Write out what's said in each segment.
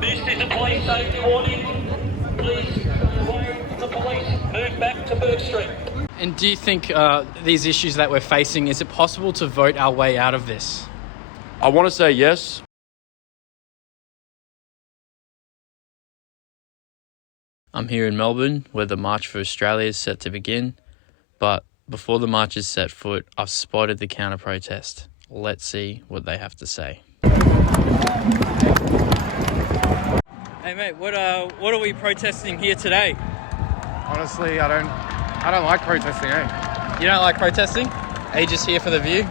This is a police safety warning. Please, the police move back to Burke Street. And do you think these issues that we're facing, is it possible to vote our way out of this? I want to say yes. I'm here in Melbourne, where the March for Australia is set to begin. But before the march is set foot, I've spotted the counter-protest. Let's see what they have to say. Hey mate, what are we protesting here today? Honestly, I don't like protesting, You don't like protesting? Are you just here for the view?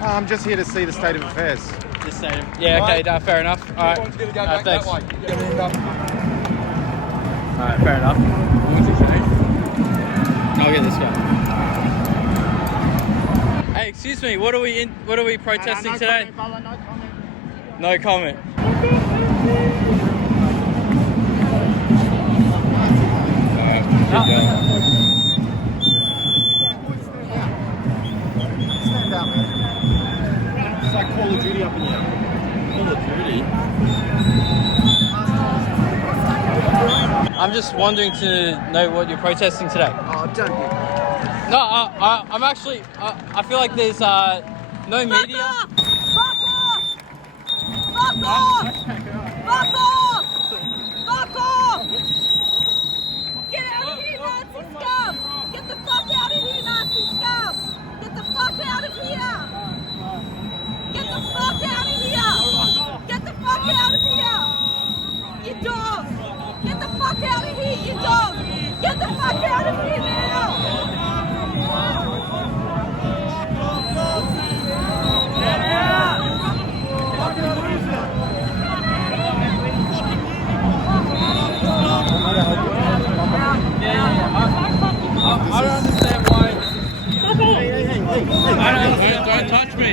I'm just here to see the state of affairs. Just saying. Yeah, okay, fair enough. All right. Thanks. All right, fair enough. I'll get this guy. Hey, excuse me. What are we protesting today? No comment. Stand out, man. It's like Call of Duty up in here. Call of Duty? I'm just wanting to know what you're protesting today. Oh, don't get that. No, I'm actually. I feel like there's no media. Fuck off! Fuck off! Fuck off! Fuck off! Get out of here, Nazi scum! Get the fuck out of here, Nazi scum! Get the fuck out of here! Get the fuck out of here! Get the fuck out of here! You dog! Get the fuck out of here, you dog! Get the fuck out of here now! I don't understand why. Don't touch me.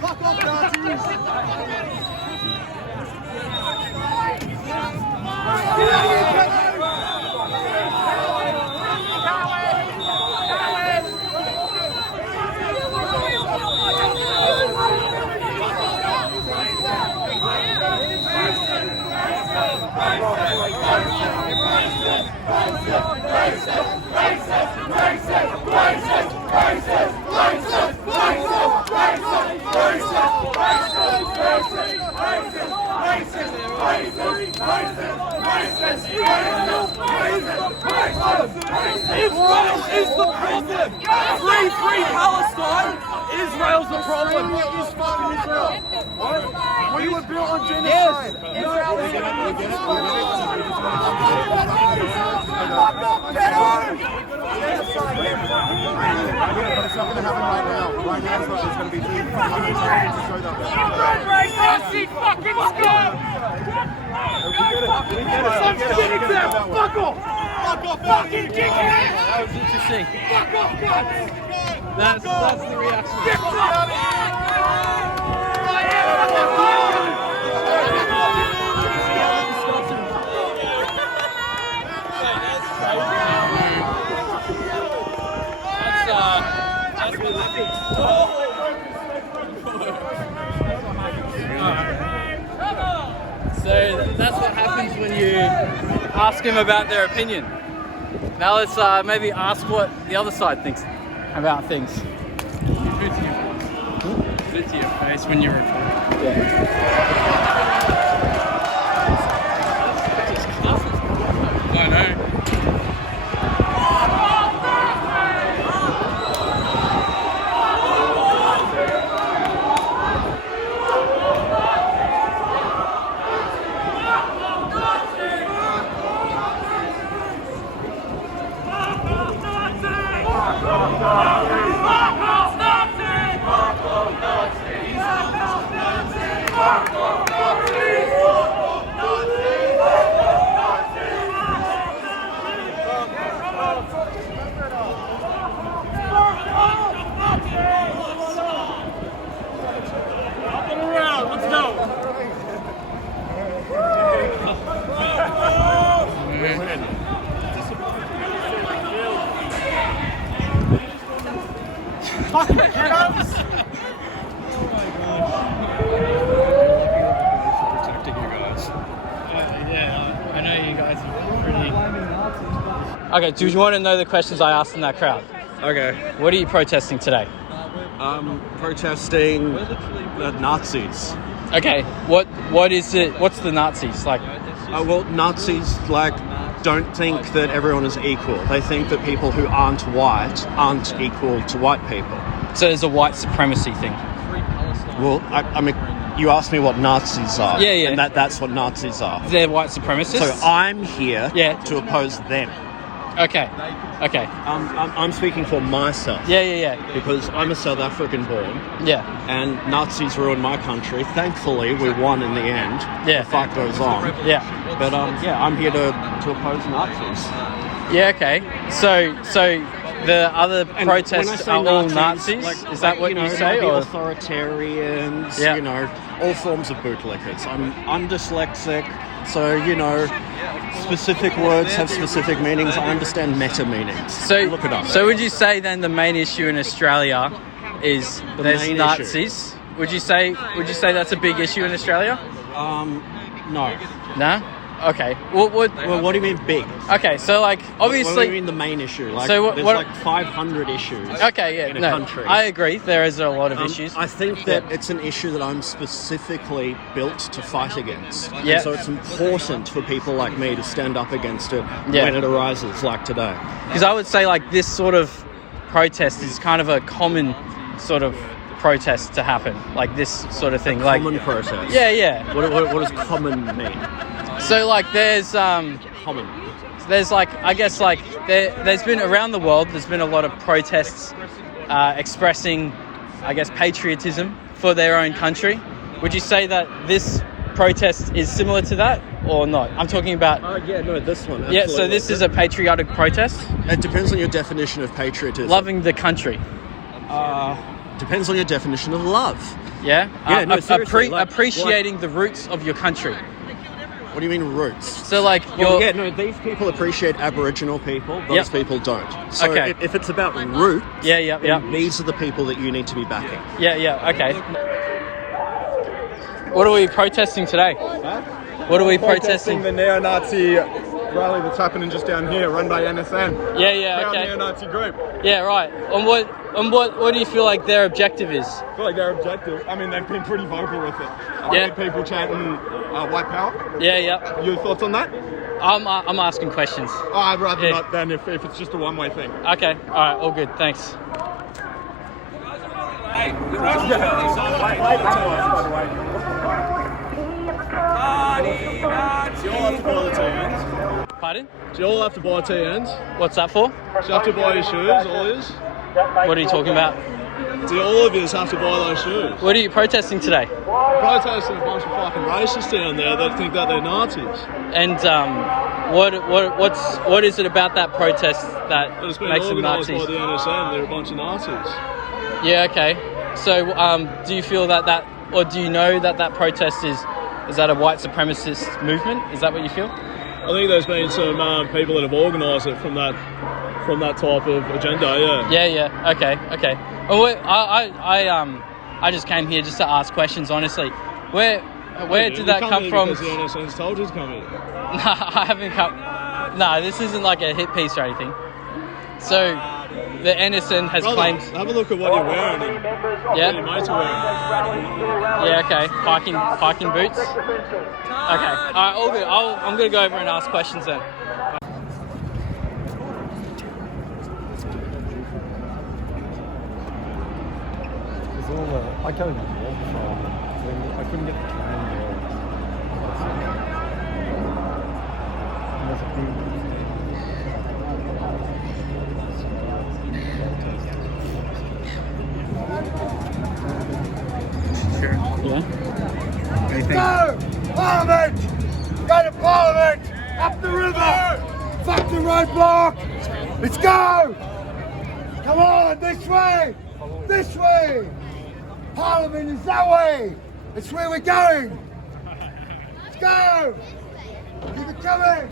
Fuck off, Nazis! Israel is the problem! Free Palestine! Israel's the problem! Is fucking Israel. We were built on genocide. It's not going to happen right now. Right now, it's going to be too Nazi fucking scum! Fuck off! Fucking dickhead! That was interesting. Fuck off, guys! That's the reaction. So that's what happens when you ask them about their opinion. Now let's maybe ask what the other side thinks about things. Spit to your face when you record. I know. Yeah, I know you guys are pretty... Okay, do you want to know the questions I asked in that crowd? Okay. What are you protesting today? Protesting the Nazis. Okay, what is it? What's the Nazis like? Well, Nazis don't think that everyone is equal. They think that people who aren't white aren't equal to white people. So there's a white supremacy thing. Well, I mean, you asked me what Nazis are. Yeah, yeah. And that's what Nazis are. They're white supremacists. So I'm here to oppose them. Okay. I'm speaking for myself. Yeah. Because I'm a South African born. Yeah. And Nazis ruined my country. Thankfully, we won in the end. Yeah. The fight goes on. Yeah. But I'm here to oppose Nazis. Yeah. Okay. So the other protests are all Nazis. Is that what you say? Or authoritarians? Yeah. You know, all forms of bootlickers. I'm dyslexic, so specific words have specific meanings. I understand meta meanings. So look it up. So would you say then the main issue in Australia is there's Nazis? Would you say that's a big issue in Australia? No. No? Okay. Well, what do you mean big? Okay, so obviously. What do you mean the main issue? There's 500 issues. Okay, yeah, in a country. I agree. There is a lot of issues. I think that it's an issue that I'm specifically built to fight against. Yeah. So it's important for people like me to stand up against it when it arises, like today. Because I would say this sort of protest is kind of a common sort of protest to happen, this sort of thing. Common protest. Yeah. What does common mean? So there's common. There's there's been around the world. There's been a lot of protests expressing, I guess, patriotism for their own country. Would you say that this protest is similar to that or not? I'm talking about. This one. Absolutely. Yeah. So this is a patriotic protest. It depends on your definition of patriotism. Loving the country. Depends on your definition of love. Yeah. Seriously, appreciating the roots of your country. What do you mean roots? So these people appreciate Aboriginal people. Those people don't. So if it's about roots, then these are the people that you need to be backing. Yeah. Okay. What are we protesting today? Huh? What are we protesting? The neo-Nazi rally that's happening just down here, run by NSN. Yeah. Proud Okay. neo-Nazi group. Yeah. Right. What do you feel like their objective is? I feel like their objective. I mean, they've been pretty vocal with it. Yeah. People chanting white power. Yeah. Your thoughts on that? I'm asking questions. Oh, I'd rather not then if it's just a one-way thing. Okay. All right. All good. Thanks. Pardon? Do you all have to buy TNs? What's that for? Do you have to buy your shoes, all yours? What are you talking about? Do all of you have to buy those shoes? What are you protesting today? Protesting a bunch of fucking racists down there that think that they're Nazis. And what is it about that protest that It's been makes them organised Nazis? by the NSN. They're a bunch of Nazis. Yeah. Okay. So do you feel that or do you know that protest is that a white supremacist movement? Is that what you feel? I think there's been some people that have organised it from that type of agenda. Yeah. Okay. Well, I just came here just to ask questions. Honestly, where did that come from? Because the NSN's told you to come here. No, I haven't come. No, this isn't like a hit piece or anything. So the NSN has claimed. Have a look at what you're wearing and what your mates are wearing. Yeah. Okay. Hiking boots. Okay. All right. All good. I'm gonna go over and ask questions then. I can't even walk from. I couldn't get the train there. And there's a big protest Get the roadblock. Let's go. Come on, this way. This way. Parliament is that way. That's where we're going. Let's go. Keep it coming.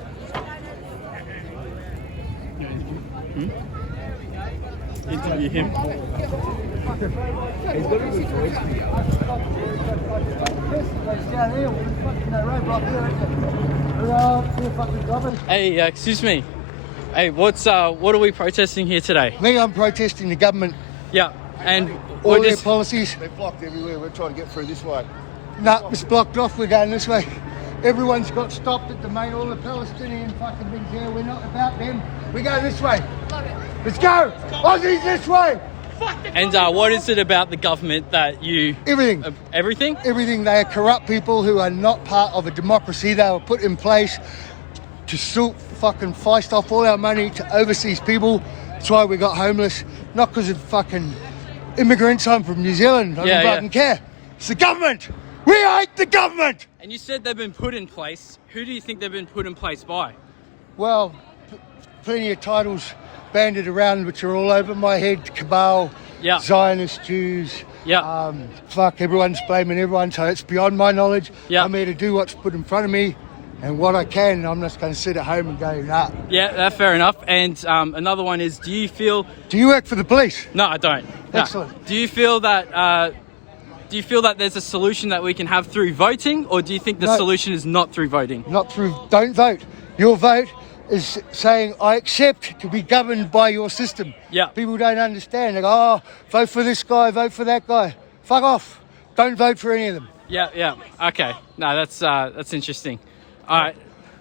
Interview him. Hey, excuse me. Hey, what are we protesting here today? Me, I'm protesting the government. Yeah, and All we're their just policies. They're blocked everywhere. We're trying to get through this way. No, it's blocked off. We're going this way. Everyone's got stopped at the main. All the Palestinian fucking things here. We're not about them. We go this way. Let's go. Aussies this way. And what is it about the government that you... Everything. Everything? Everything. They are corrupt people who are not part of a democracy. They were put in place to fucking feist off all our money to overseas people. That's why we got homeless. Not because of fucking immigrants. I'm from New Zealand. I don't fucking care. It's the government. We hate the government. And you said they've been put in place. Who do you think they've been put in place by? Well, plenty of titles banded around which are all over my head. Cabal, Zionist Jews. Yeah. Everyone's blaming everyone, so it's beyond my knowledge. Yeah. I'm here to do what's put in front of me and what I can. I'm just going to sit at home and go, nah. Yeah, that's fair enough. And another one is, do you work for the police? No, I don't. No. Excellent. Do you feel that there's a solution that we can have through voting, or do you think the solution is not through voting? Not through, don't vote. Your vote is saying, I accept to be governed by your system. Yeah. People don't understand. They go, oh, vote for this guy, vote for that guy. Fuck off. Don't vote for any of them. Yeah. Okay. No, that's interesting. All right.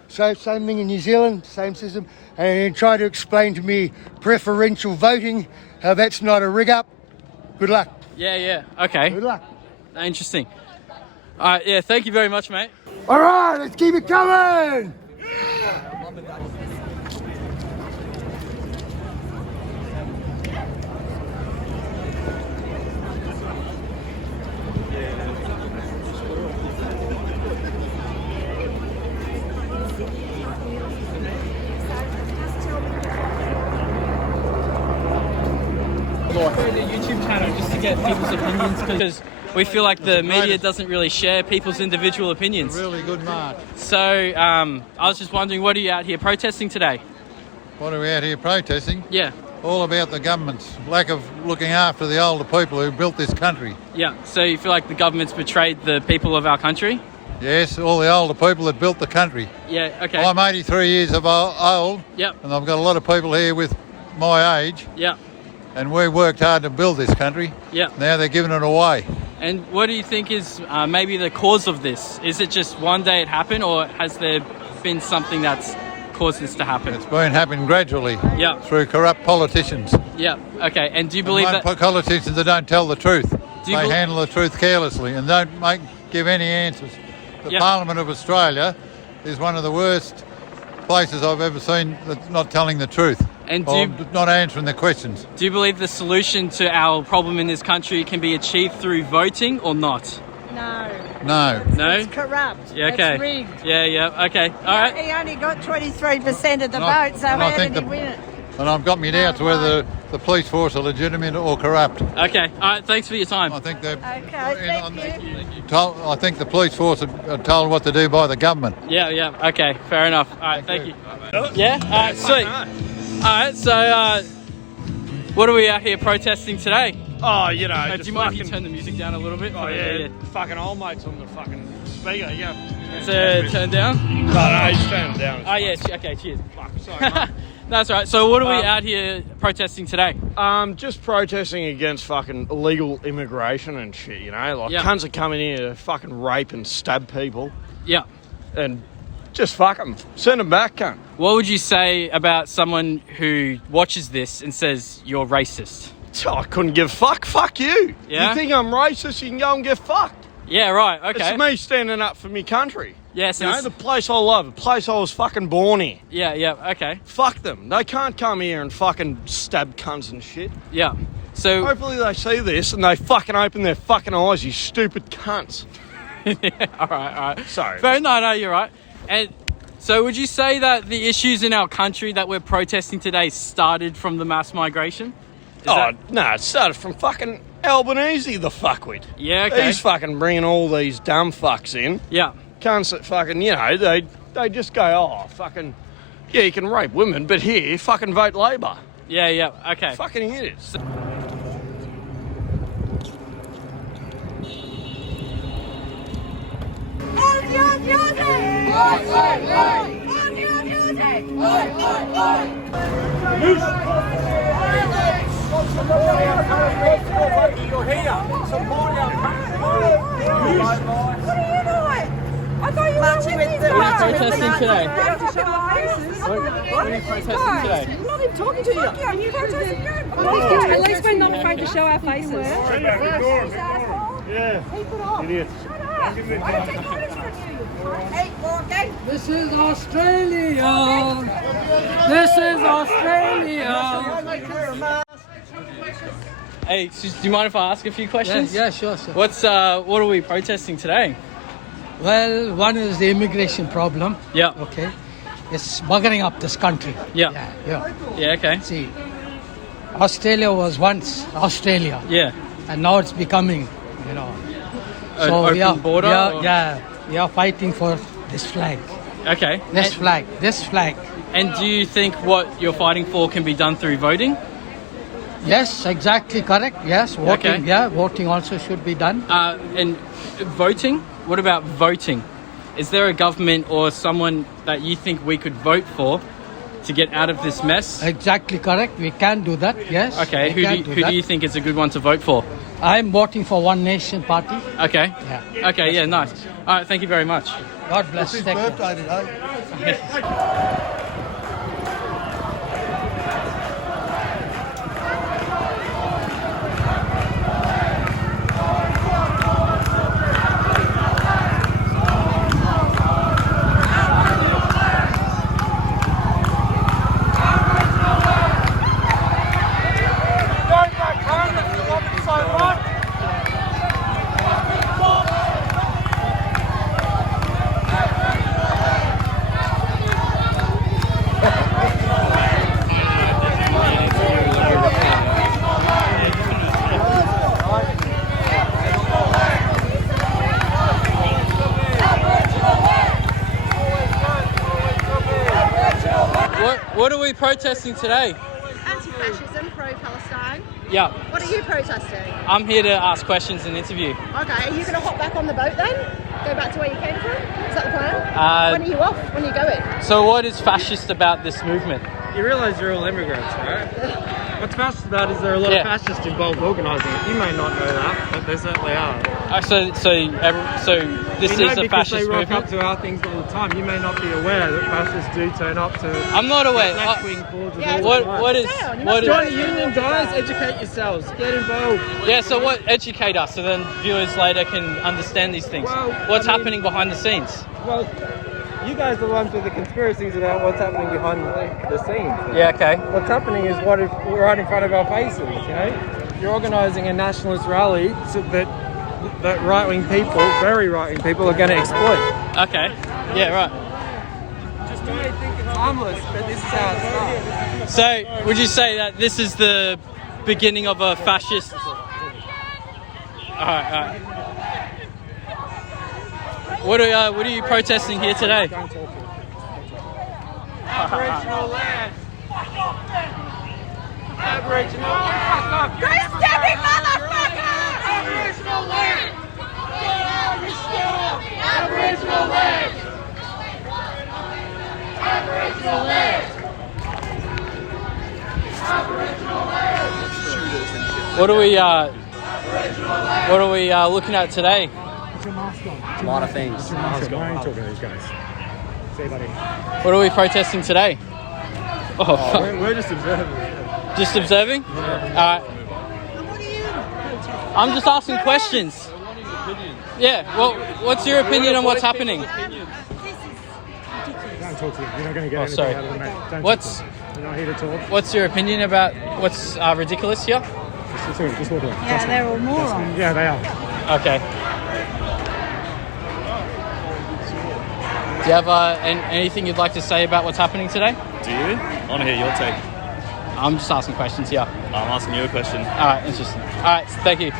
So same thing in New Zealand, same system. And try to explain to me preferential voting, how that's not a rig up. Good luck. Yeah. Okay. Good luck. Interesting. All right. Yeah. Thank you very much, mate. All right. Let's keep it coming. Create a YouTube channel just to get people's opinions, because we feel like the media doesn't really share people's individual opinions. Really good march. So I was just wondering, what are you out here protesting today? What are we out here protesting? Yeah. All about the government's lack of looking after the older people who built this country. Yeah. So you feel like the government's betrayed the people of our country? Yes, all the older people that built the country. Yeah. Okay. I'm 83 years old. Yep. And I've got a lot of people here with my age. Yeah. And we worked hard to build this country. Yeah. Now they're giving it away. And what do you think is maybe the cause of this? Is it just one day it happened, or has there been something that's caused this to happen? It's been happening gradually. Yeah. Through corrupt politicians. Yeah. Okay. And do you believe that politicians that don't tell the truth? They handle the truth carelessly and don't give any answers. The Parliament of Australia is one of the worst places I've ever seen that's not telling the truth. And not answering the questions. Do you believe the solution to our problem in this country can be achieved through voting or not? No. It's corrupt. Yeah, okay. It's rigged. Yeah, okay. All right. He only got 23% of the vote, so how did he win it? And I've got me doubts whether the police force are legitimate or corrupt. Okay. All right. Thanks for your time. I think they're. Okay, thank you. I think the police force are told what to do by the government. Yeah. Okay. Fair enough. All right. Thank you. Yeah. All right. Sweet. All right. So, what are we out here protesting today? Oh, you know, do you mind if you turn the music down a little bit? Oh, yeah. Fucking old mate's on the fucking speaker, yeah. So, turn down? No, he's turning down. Oh, yeah, okay, cheers. Fuck, sorry, mate. No, that's all right. So, what are we out here protesting today? Just protesting against fucking illegal immigration and shit, you know? Like, cunts are coming here to fucking rape and stab people. Yeah. And just fuck them. Send them back, cunt. What would you say about someone who watches this and says you're racist? Oh, I couldn't give a fuck. Fuck you. Yeah? You think I'm racist, you can go and get fucked. Yeah, right, okay. It's me standing up for me country. Yeah, so you know, the place I love, the place I was fucking born in. Yeah, okay. Fuck them. They can't come here and fucking stab cunts and shit. Yeah. So hopefully they see this and they fucking open their fucking eyes, you stupid cunts. Yeah, all right. Sorry. No, you're right. And So would you say that the issues in our country that we're protesting today started from the mass migration? No, it started from fucking Albanese, the fuckwit. Yeah, okay. He's fucking bringing all these dumb fucks in. Yeah. Cunts that fucking, you know, they just go, oh, fucking, yeah, you can rape women, but here, fucking vote Labor. Yeah, okay. Fucking idiots. You're here. Support our country. What are you doing? I thought you were with these guys. What are you protesting today? What What are you protesting today? I'm not even talking to you. Fuck you. You protesting you. At least we're not afraid to show our faces. Yeah. Keep it off. Idiot. Shut up. I don't take notice from you. Hey, Morgan. This is Australia. This is Australia. Hey, do you mind if I ask a few questions? Yeah, sure. What are we protesting today? Well, one is the immigration problem. Yeah. Okay. It's buggering up this country. Yeah. Yeah, okay. See, Australia was once Australia. Yeah. And now it's becoming, you know. An open border? We are fighting for this flag. Okay. This flag. And do you think what you're fighting for can be done through voting? Yes, exactly correct. Yes, voting. Okay. Yeah, voting also should be done. And voting? What about voting? Is there a government or someone that you think we could vote for to get out of this mess? Exactly correct. We can do that. Yes. Okay. Who do you think is a good one to vote for? I'm voting for One Nation Party. Okay. Yeah. Okay. Yeah. Nice. All right. Thank you very much. God bless. It's his birthday today. What are we protesting today? Anti-fascism, pro-Palestine. Yeah. What are you protesting? I'm here to ask questions and interview. Okay, are you going to hop back on the boat then? Go back to where you came from? Is that the plan? When are you off? When are you going? So what is fascist about this movement? You realise you're all immigrants, right? What's fascist about is there are a lot of fascists involved organising it. You may not know that, but there certainly are. So this is a fascist they rock movement? up to our things all the time. You may not be aware that fascists do turn up to. I'm not aware. Left-wing causes all the time. What is? Join the union, guys. Educate yourselves. Get involved. Yeah. So what? Educate us, so then viewers later can understand these things. Well, What's happening behind the scenes? Well, you guys are the ones with the conspiracies about what's happening behind the scenes. Yeah. Okay. What's happening is what is right in front of our faces. You know, you're organising a nationalist rally that right-wing people, very right-wing people, are going to exploit. Okay. Yeah. Right. Just you may think it's harmless, but this is how it starts. So would you say that this is the beginning of a fascist? All right. What are you protesting here today? Aboriginal land. Aboriginal land. Green-stepping motherfucker! Aboriginal land. Aboriginal land. Aboriginal land. Aboriginal land. What are we looking at today? A lot of things. I ain't talking to these guys. See, buddy. What are we protesting today? We're just observing. Just observing? Yeah. I'm just asking questions. Yeah. Well, what's your opinion on what's happening? Don't talk to them. You're not going to get anything sorry. out of them, mate. Don't What's talk to them. You're not here to talk. What's your opinion about what's ridiculous here? Just walk away. Yeah, they're all morons. Yeah, they are. Okay. Do you have anything you'd like to say about what's happening today? Do you? I want to hear your take. I'm just asking questions here. I'm asking you a question. All right, interesting. All right, thank you.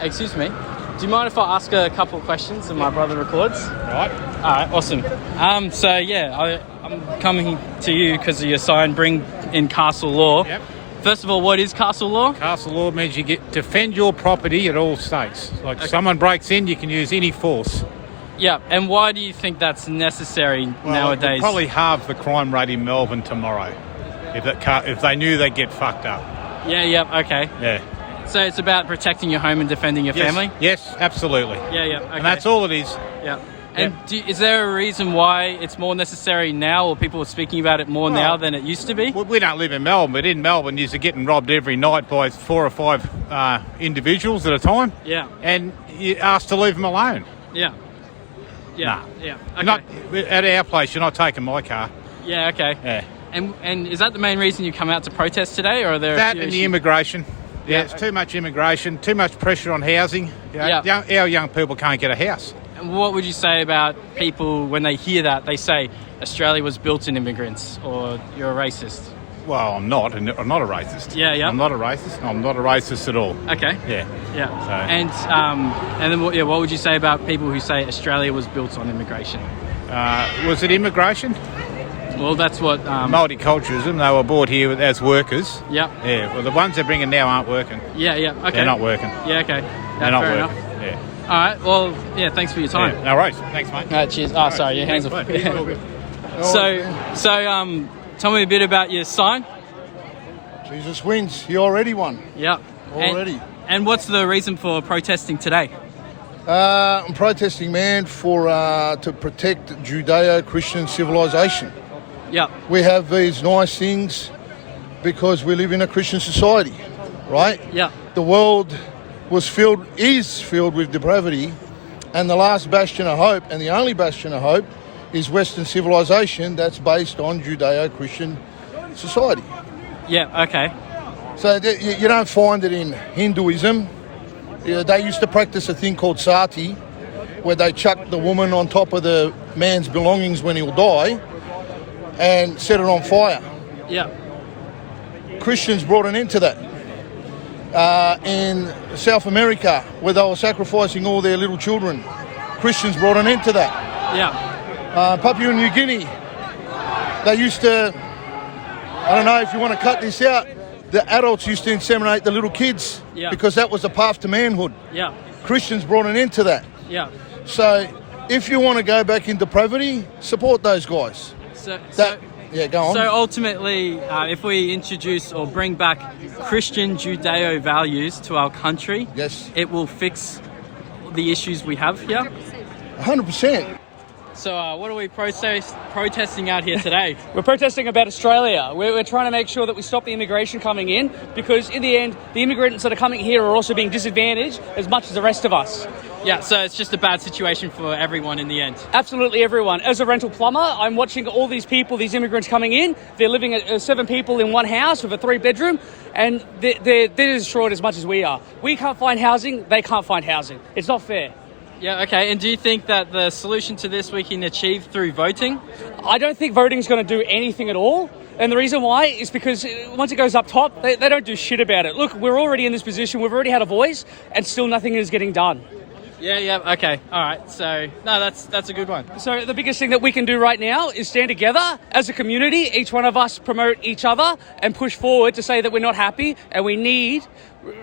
Excuse me. Do you mind if I ask a couple of questions and my brother records? Right. All right, awesome. I'm coming to you because of your sign, Bring in Castle Law. Yep. First of all, what is castle law? Castle law means you get defend your property at all stakes. Like if someone breaks in, you can use any force. Yeah, and why do you think that's necessary nowadays? It'll probably halve the crime rate in Melbourne tomorrow if they knew they'd get fucked up. Yeah, okay. Yeah. So it's about protecting your home and defending your family? Yes, absolutely. Yeah, okay. And that's all it is. Yeah. And is there a reason why it's more necessary now, or people are speaking about it more now than it used to be? We don't live in Melbourne, but in Melbourne, you're getting robbed every night by 4 or 5 individuals at a time. Yeah. And you're asked to leave them alone. Yeah. Yeah. Nah. Yeah. Okay. Not, at our place, you're not taking my car. Yeah, okay. Yeah. And is that the main reason you come out to protest today, or are there that a few and issues? the immigration? Yeah, it's too much immigration, too much pressure on housing. Our young people can't get a house. And what would you say about people when they hear that? They say Australia was built in immigrants, or you're a racist. Well, I'm not. I'm not a racist. Yeah. I'm not a racist. I'm not a racist at all. Okay. Yeah. So. And then what would you say about people who say Australia was built on immigration? Was it immigration? Well, that's what... Multiculturalism. They were brought here as workers. Yep. Yeah. Well, the ones they're bringing now aren't working. Yeah. Okay. They're not working. Yeah. Okay. They're not fair working. Enough. Yeah. All right. Well, yeah. Thanks for your time. Yeah, no worries. Thanks, mate. Cheers. Oh, sorry. Your hands are. So, tell me a bit about your sign. Jesus wins. He already won. Yeah. Already. And what's the reason for protesting today? I'm protesting, man, to protect Judeo-Christian civilization. Yeah. We have these nice things because we live in a Christian society, right? Yeah. The world is filled with depravity, and the last bastion of hope, and the only bastion of hope, is Western civilization that's based on Judeo-Christian society. Yeah, okay. So you don't find it in Hinduism. They used to practice a thing called sati, where they chuck the woman on top of the man's belongings when he'll die and set it on fire. Yeah. Christians brought an end to that. In South America, where they were sacrificing all their little children, Christians brought an end to that. Yeah. Papua New Guinea, they used to, I don't know if you want to cut this out, the adults used to inseminate the little kids because that was the path to manhood. Yeah. Christians brought an end to that. Yeah. So if you want to go back in depravity, support those guys. Go on. So ultimately, if we introduce or bring back Christian Judeo values to our country, yes, it will fix the issues we have here? 100%. So what are we protesting out here today? We're protesting about Australia. We're trying to make sure that we stop the immigration coming in, because in the end, the immigrants that are coming here are also being disadvantaged as much as the rest of us. Yeah, so it's just a bad situation for everyone in the end. Absolutely everyone. As a rental plumber, I'm watching all these people, these immigrants coming in. They're living at 7 people in one house with a 3-bedroom, and they're destroyed as much as we are. We can't find housing, they can't find housing. It's not fair. Yeah, okay. And do you think that the solution to this we can achieve through voting? I don't think voting is going to do anything at all. And the reason why is because once it goes up top, they don't do shit about it. Look, we're already in this position. We've already had a voice, and still nothing is getting done. Yeah, okay. All right. So, no, that's a good one. So the biggest thing that we can do right now is stand together as a community. Each one of us promote each other and push forward to say that we're not happy and we need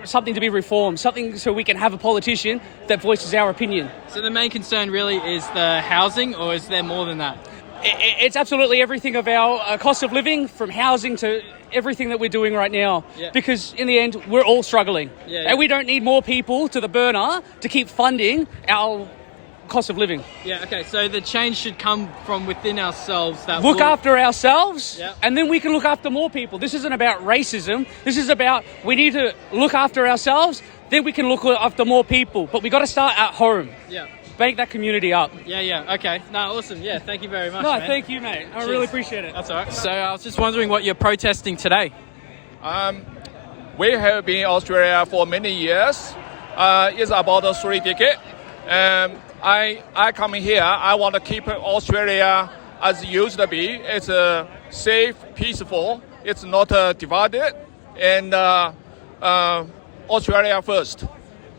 something to be reformed, something so we can have a politician that voices our opinion. So the main concern really is the housing, or is there more than that? It's absolutely everything of our cost of living, from housing to everything that we're doing right now. Yeah. Because in the end, we're all struggling. Yeah. And we don't need more people to the burner to keep funding our cost of living. Yeah, okay, so the change should come from within ourselves. That Look will- after ourselves, Yeah. and then we can look after more people. This isn't about racism. This is about we need to look after ourselves, then we can look after more people. But we got to start at home. Yeah. Bank that community up. Yeah, okay. No, awesome. Yeah, thank you very much, No, man. thank you, mate. I Cheers. really appreciate it. That's all right. So I was just wondering what you're protesting today. We have been in Australia for many years. It's about 3 decades. I come here. I want to keep Australia as it used to be. It's safe, peaceful. It's not divided. And Australia first.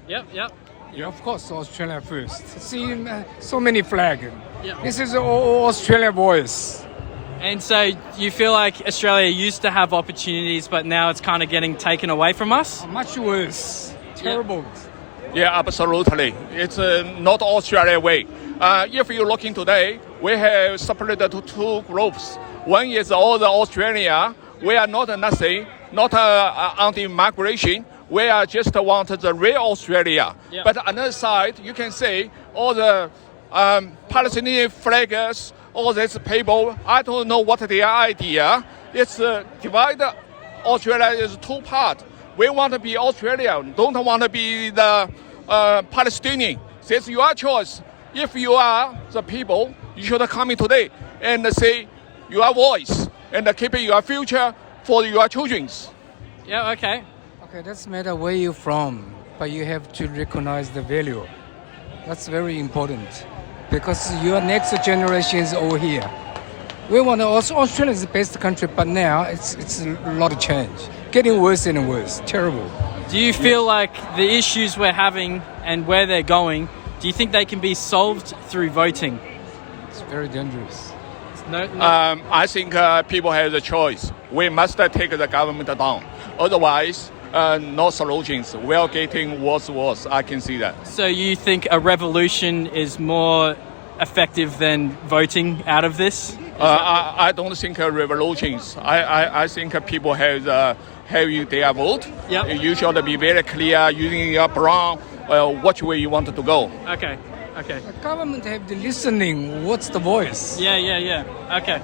Yep. Yeah, of course, Australia first. See, so many flags. Yeah. This is all Australia voice. And so you feel like Australia used to have opportunities, but now it's kind of getting taken away from us? Much worse. Terrible. Yeah, absolutely. It's not Australia way. If you're looking today, we have separated to 2 groups. One is all the Australia. We are not nothing, not anti-migration. We are just want the real Australia. Yeah. But another side, you can say all the Palestinian flaggers, all these people, I don't know what their idea. It's divide Australia is 2 parts. We want to be Australia, don't want to be the Palestinian. It's your choice. If you are the people, you should come in today and say your voice and keep your future for your children. Yeah, okay. Okay, doesn't matter where you're from, but you have to recognize the value. That's very important because your next generation is all here. We want to also, Australia is the best country, but now it's a lot of change. Getting worse and worse. Terrible. Do you feel like the issues we're having and where they're going, do you think they can be solved through voting? It's very dangerous. I think people have the choice. We must take the government down. Otherwise, no solutions. We are getting worse. I can see that. So you think a revolution is more effective than voting out of this? I don't think revolutions. I think people have their vote. Yep. You should be very clear using your brain which way you want to go. Okay. The government have the listening. What's the voice? Yeah. Okay.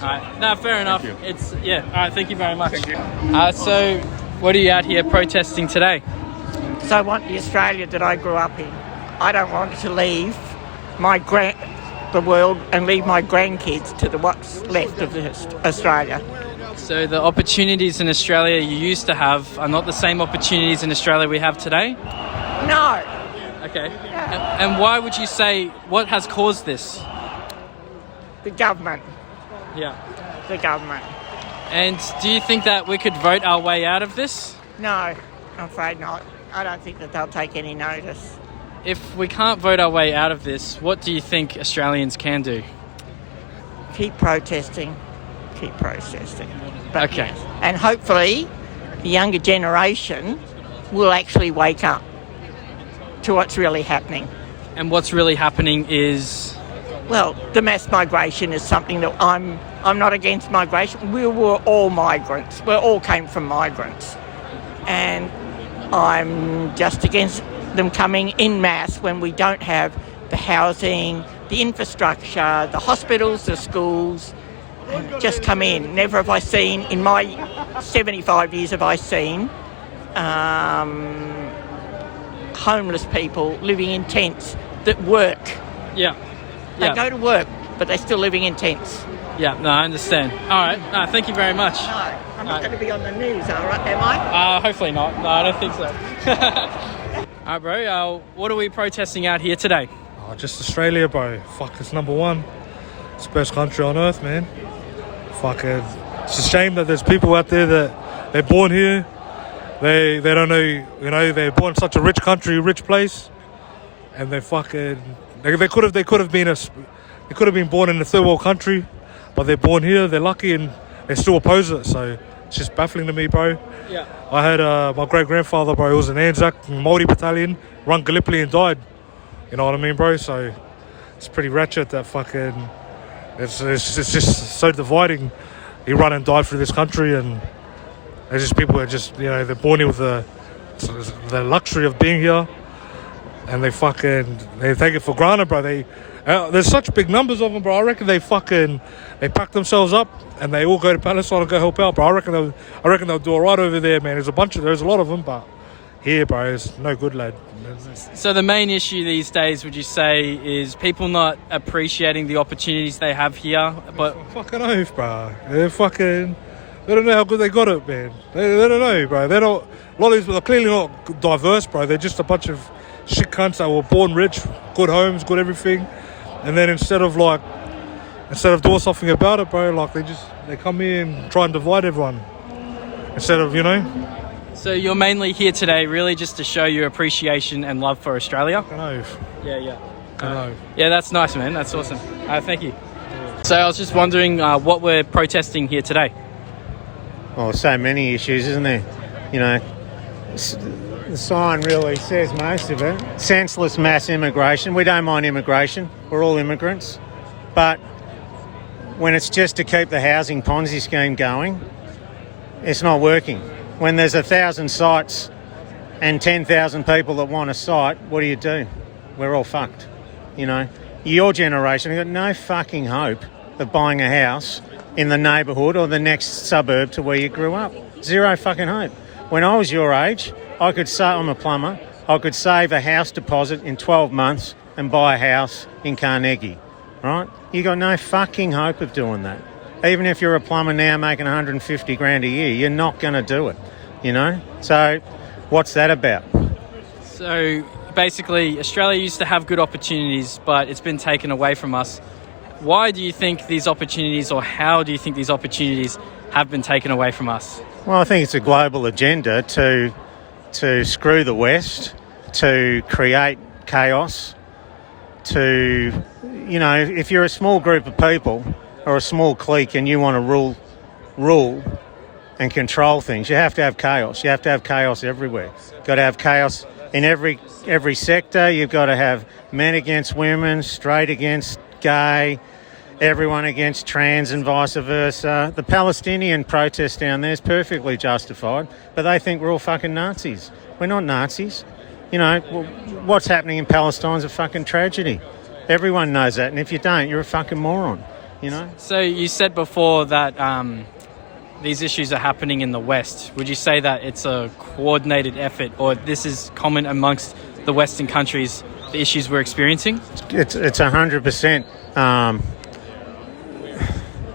All right. No, fair enough. you. It's All right. Thank you very much. Thank you. So, what are you out here protesting today? So I want the Australia that I grew up in. I don't want to leave the world and leave my grandkids to what's left of Australia. So the opportunities in Australia you used to have are not the same opportunities in Australia we have today? No. Okay. And why would you say, what has caused this? The government. Yeah. The government. And do you think that we could vote our way out of this? No, I'm afraid not. I don't think that they'll take any notice. If we can't vote our way out of this, what do you think Australians can do? Keep protesting. But Okay. yes. And hopefully the younger generation will actually wake up to what's really happening. And what's really happening is... Well, the mass migration is something that I'm not against migration. We were all migrants. We all came from migrants. And I'm just against them coming en masse when we don't have the housing, the infrastructure, the hospitals, the schools. Just come in. Never have I seen, in my 75 years have I seen homeless people living in tents that work. Yeah. They go to work, but they're still living in tents. Yeah, no, I understand. All right. No, thank you very much. No, I'm not going to be on the news, all right, am I? Hopefully not. No, I don't think so. All right, bro. What are we protesting out here today? Oh, just Australia, bro. Fuck, it's number one. It's the best country on earth, man. Fuck it. It's a shame that there's people out there that they're born here. They don't know, you know, they're born in such a rich country, rich place, and they fucking they could have been born in a third world country, but they're born here. They're lucky and they still oppose it. So it's just baffling to me, bro. Yeah. I had my great grandfather, bro. He was an Anzac Māori battalion, run Gallipoli and died. You know what I mean, bro? So it's pretty ratchet that fucking it's just so dividing. He run and died for this country, and there's just people that just, you know, they're born here with the luxury of being here, and they take it for granted, bro. There's such big numbers of them, bro. I reckon they pack themselves up and they all go to Palestine and go help out, bro. I reckon they'll do all right over there, man. There's a lot of them, but here, bro, it's no good, lad. So the main issue these days, would you say, is people not appreciating the opportunities they have here? But fucking oath, bro. They don't know how good they got it, man. They don't know, bro. They're not. A lot of these people are clearly not diverse, bro. They're just a bunch of shit cunts that were born rich, good homes, good everything, and then instead of doing something about it, bro, like they come here and try and divide everyone instead of, you know. So you're mainly here today, really, just to show your appreciation and love for Australia. Yeah. Yeah, that's nice, man. That's awesome. Thank you. So I was just wondering what we're protesting here today. Oh, so many issues, isn't there? You know, the sign really says most of it. Senseless mass immigration. We don't mind immigration. We're all immigrants. But when it's just to keep the housing Ponzi scheme going, it's not working. When there's 1,000 sites and 10,000 people that want a site, what do? We're all fucked, you know. Your generation have got no fucking hope of buying a house in the neighbourhood or the next suburb to where you grew up. Zero fucking hope. When I was your age, I'm a plumber, I could save a house deposit in 12 months and buy a house in Carnegie, right? You got no fucking hope of doing that. Even if you're a plumber now making 150 grand a year, you're not going to do it, you know? So what's that about? So basically, Australia used to have good opportunities, but it's been taken away from us. Why do you think these opportunities, or how do you think these opportunities have been taken away from us? Well, I think it's a global agenda to screw the West, to create chaos, to, you know, if you're a small group of people or a small clique and you want to rule and control things, you have to have chaos. You have to have chaos everywhere. You've got to have chaos in every sector. You've got to have men against women, straight against gay, everyone against trans and vice versa. The Palestinian protest down there is perfectly justified, but they think we're all fucking Nazis. We're not Nazis. You know, what's happening in Palestine is a fucking tragedy. Everyone knows that, and if you don't, you're a fucking moron, you know? So you said before that these issues are happening in the West. Would you say that it's a coordinated effort, or this is common amongst the Western countries, the issues we're experiencing? It's 100%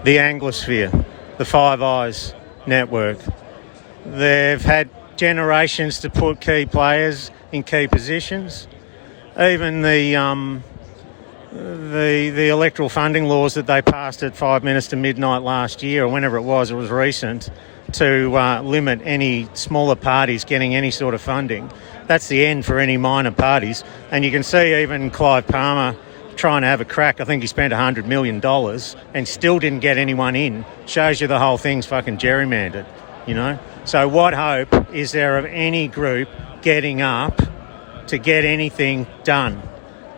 the Anglosphere, the Five Eyes network. They've had generations to put key players in key positions. Even the electoral funding laws that they passed at 5 minutes to midnight last year, or whenever it was recent, to limit any smaller parties getting any sort of funding. That's the end for any minor parties. And you can see even Clive Palmer trying to have a crack. I think he spent $100 million and still didn't get anyone in. Shows you the whole thing's fucking gerrymandered, you know? So what hope is there of any group getting up to get anything done?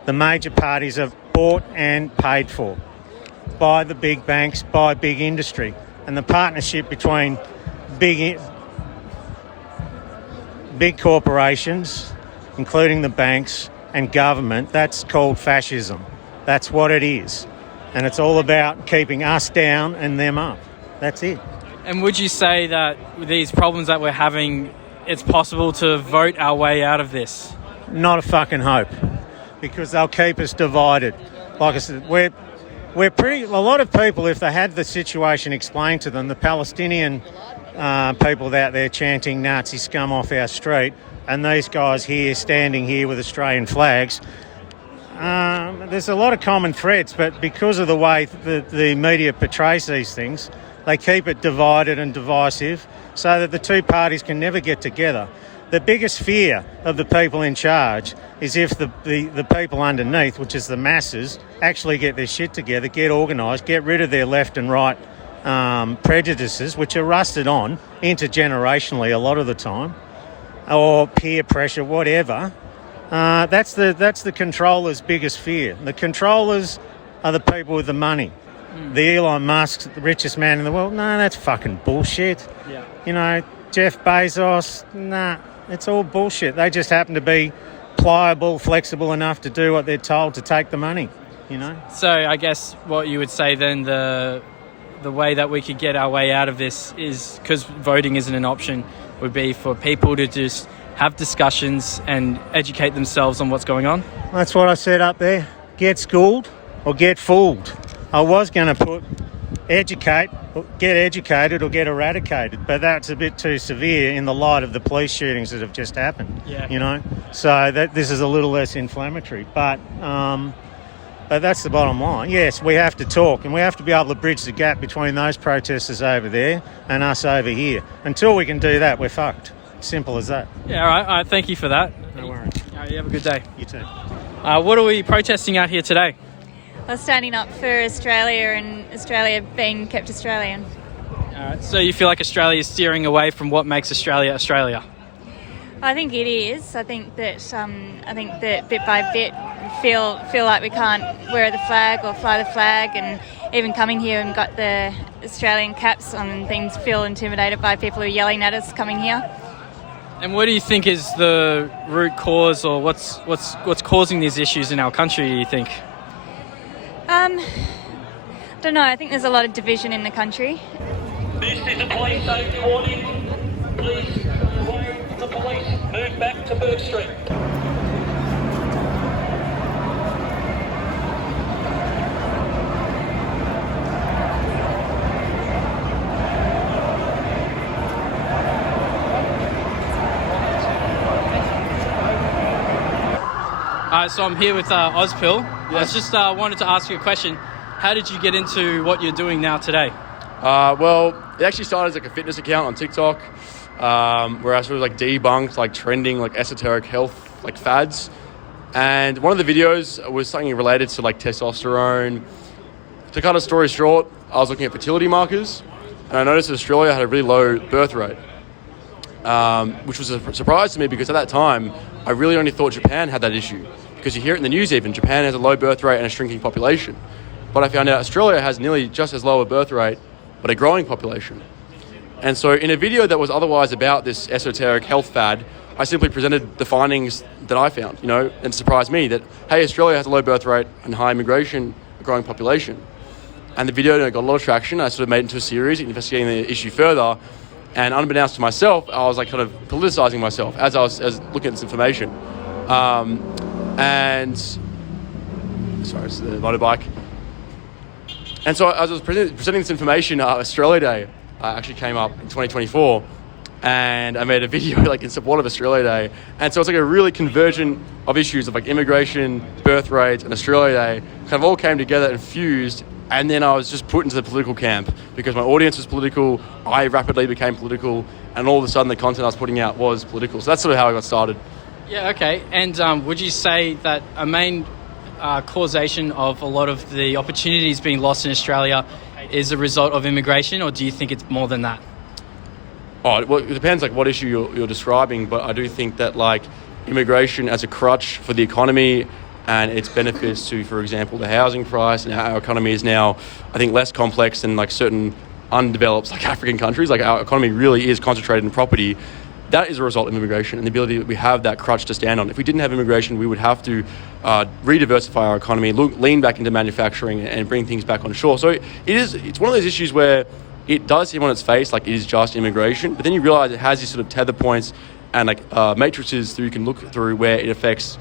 The major parties are bought and paid for by the big banks, by big industry. And the partnership between big corporations, including the banks, and government, that's called fascism. That's what it is. And it's all about keeping us down and them up. That's it. And would you say that with these problems that we're having, it's possible to vote our way out of this? Not a fucking hope, because they'll keep us divided. Like I said, we're pretty. A lot of people, if they had the situation explained to them, the Palestinian people out there chanting Nazi scum off our street, and these guys here standing here with Australian flags, there's a lot of common threads, but because of the way the media portrays these things, they keep it divided and divisive so that the two parties can never get together. The biggest fear of the people in charge is if the people underneath, which is the masses, actually get their shit together, get organised, get rid of their left and right prejudices, which are rusted on intergenerationally a lot of the time, or peer pressure, whatever. That's the controllers' biggest fear. The controllers are the people with the money. The Elon Musk, the richest man in the world, no, that's fucking bullshit. Yeah. You know, Jeff Bezos, nah, it's all bullshit. They just happen to be pliable, flexible enough to do what they're told to take the money, you know. So I guess what you would say then, the way that we could get our way out of this is, because voting isn't an option, would be for people to just have discussions and educate themselves on what's going on. That's what I said up there. Get schooled or get fooled. I was going to put get educated or get eradicated, but that's a bit too severe in the light of the police shootings that have just happened. Yeah. You know, so this is a little less inflammatory, but that's the bottom line. Yes, we have to talk, and we have to be able to bridge the gap between those protesters over there and us over here. Until we can do that, we're fucked. Simple as that. Yeah, all right. Thank you for that. No worries. All right, you have a good day. You too. What are we protesting out here today? Well, standing up for Australia and Australia being kept Australian. All right. So you feel like Australia is steering away from what makes Australia Australia? I think it is. I think that bit by bit feel like we can't wear the flag or fly the flag, and even coming here and got the Australian caps on and things, feel intimidated by people who are yelling at us coming here. And what do you think is the root cause, or what's causing these issues in our country, do you think? Don't know. I think there's a lot of division in the country. This is a police zone warning. Please, away from the police. Move back to Burke Street. So I'm here with Ozpil. Yes. I just wanted to ask you a question. How did you get into what you're doing now today? Well, it actually started as like a fitness account on TikTok, where I sort of like debunked like trending like esoteric health like fads. And one of the videos was something related to like testosterone. To cut a story short, I was looking at fertility markers, and I noticed that Australia had a really low birth rate, which was a surprise to me, because at that time, I really only thought Japan had that issue. Because you hear it in the news even, Japan has a low birth rate and a shrinking population. But I found out Australia has nearly just as low a birth rate, but a growing population. And so in a video that was otherwise about this esoteric health fad, I simply presented the findings that I found, you know, and surprised me that, hey, Australia has a low birth rate and high immigration, a growing population. And the video got a lot of traction. I sort of made it into a series, investigating the issue further. And unbeknownst to myself, I was like kind of politicizing myself as I was looking at this information. Sorry, it's the motorbike. And so as I was presenting this information, Australia Day actually came up in 2024, and I made a video like in support of Australia Day. And so it's like a really convergence of issues of like immigration, birth rates, and Australia Day kind of all came together and fused. And then I was just put into the political camp because my audience was political. I rapidly became political, and all of a sudden the content I was putting out was political. So that's sort of how I got started. Yeah, okay. And would you say that a main causation of a lot of the opportunities being lost in Australia is a result of immigration, or do you think it's more than that? Oh, well, it depends like what issue you're describing, but I do think that like immigration as a crutch for the economy and its benefits to, for example, the housing price, and our economy is now, I think, less complex than like certain undeveloped like African countries. Like our economy really is concentrated in property. That is a result of immigration and the ability that we have that crutch to stand on. If we didn't have immigration, we would have to re-diversify our economy, lean back into manufacturing and bring things back on shore. So it's one of those issues where it does seem on its face like it is just immigration, but then you realize it has these sort of tether points and like matrices that you can look through where it affects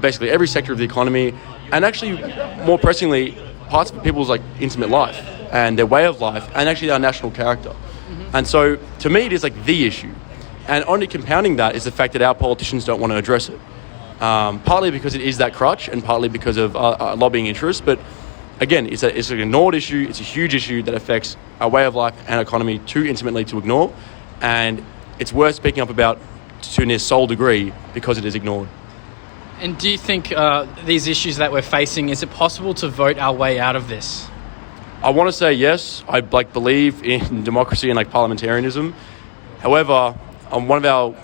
basically every sector of the economy, and actually more pressingly parts of people's like intimate life and their way of life and actually our national character. Mm-hmm. And so to me it is like the issue, and only compounding that is the fact that our politicians don't want to address it, partly because it is that crutch and partly because of lobbying interests. But again, it's an ignored issue. It's a huge issue that affects our way of life and economy too intimately to ignore, and it's worth speaking up about to a near sole degree because it is ignored. And do you think these issues that we're facing, is it possible to vote our way out of this? I want to say yes. I believe in democracy and parliamentarianism. However, one of our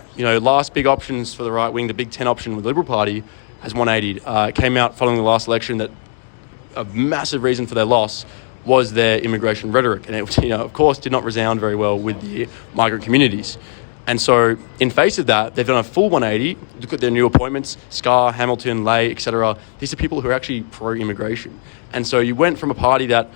last big options for the right wing, the Big 10 option with the Liberal Party, has 180'd. It came out following the last election that a massive reason for their loss was their immigration rhetoric, and it of course did not resound very well with the migrant communities. And so in face of that, they've done a full 180. Look at their new appointments, Scar, Hamilton, Lay, etc. These are people who are actually pro-immigration. And so you went from a party that,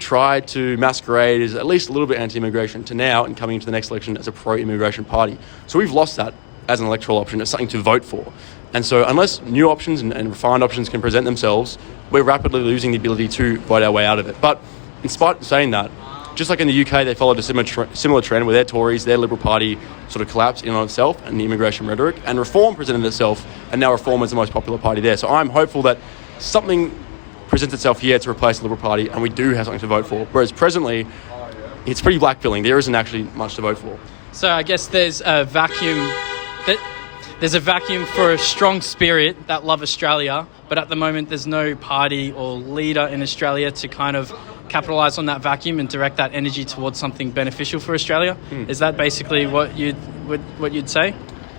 tried to masquerade as at least a little bit anti-immigration to now, and coming into the next election as a pro-immigration party. So we've lost that as an electoral option, as something to vote for. And so unless new options and refined options can present themselves, we're rapidly losing the ability to vote our way out of it. But in spite of saying that, just like in the UK, they followed a similar trend where their Tories, their Liberal Party sort of collapsed in on itself and the immigration rhetoric, and Reform presented itself, and now Reform is the most popular party there. So I'm hopeful that something presents itself here to replace the Liberal Party, and we do have something to vote for. Whereas presently, it's pretty black-filling. There isn't actually much to vote for. So I guess there's a vacuum. There's a vacuum for a strong spirit that love Australia, but at the moment there's no party or leader in Australia to kind of capitalise on that vacuum and direct that energy towards something beneficial for Australia. Is that basically what you'd say?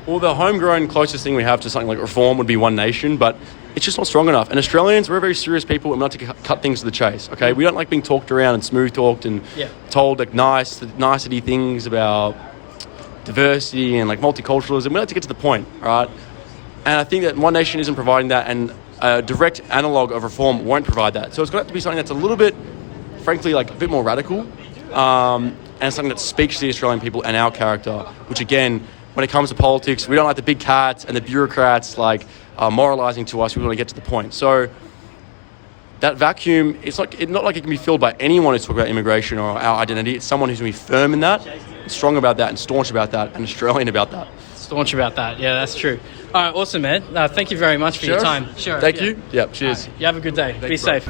Well, the homegrown closest thing we have to something like Reform would be One Nation, but it's just not strong enough. And Australians, we're very serious people, and we like to cut things to the chase, okay? We don't like being talked around and smooth-talked and told like nicety things about diversity and like multiculturalism. We like to get to the point, right? And I think that One Nation isn't providing that, and a direct analogue of Reform won't provide that. So it's got to have to be something that's a little bit, frankly, like a bit more radical, and something that speaks to the Australian people and our character, which again, when it comes to politics, we don't like the big cats and the bureaucrats moralising to us. We want to get to the point. So that vacuum, it's not like it can be filled by anyone who's talking about immigration or our identity. It's someone who's going to be firm in that, strong about that, and staunch about that, and Australian about that. Staunch about that. Yeah, that's true. All right, awesome, man. Thank you very much for your time. Sure. Thank you. Yeah, cheers. You have a good day. Be safe.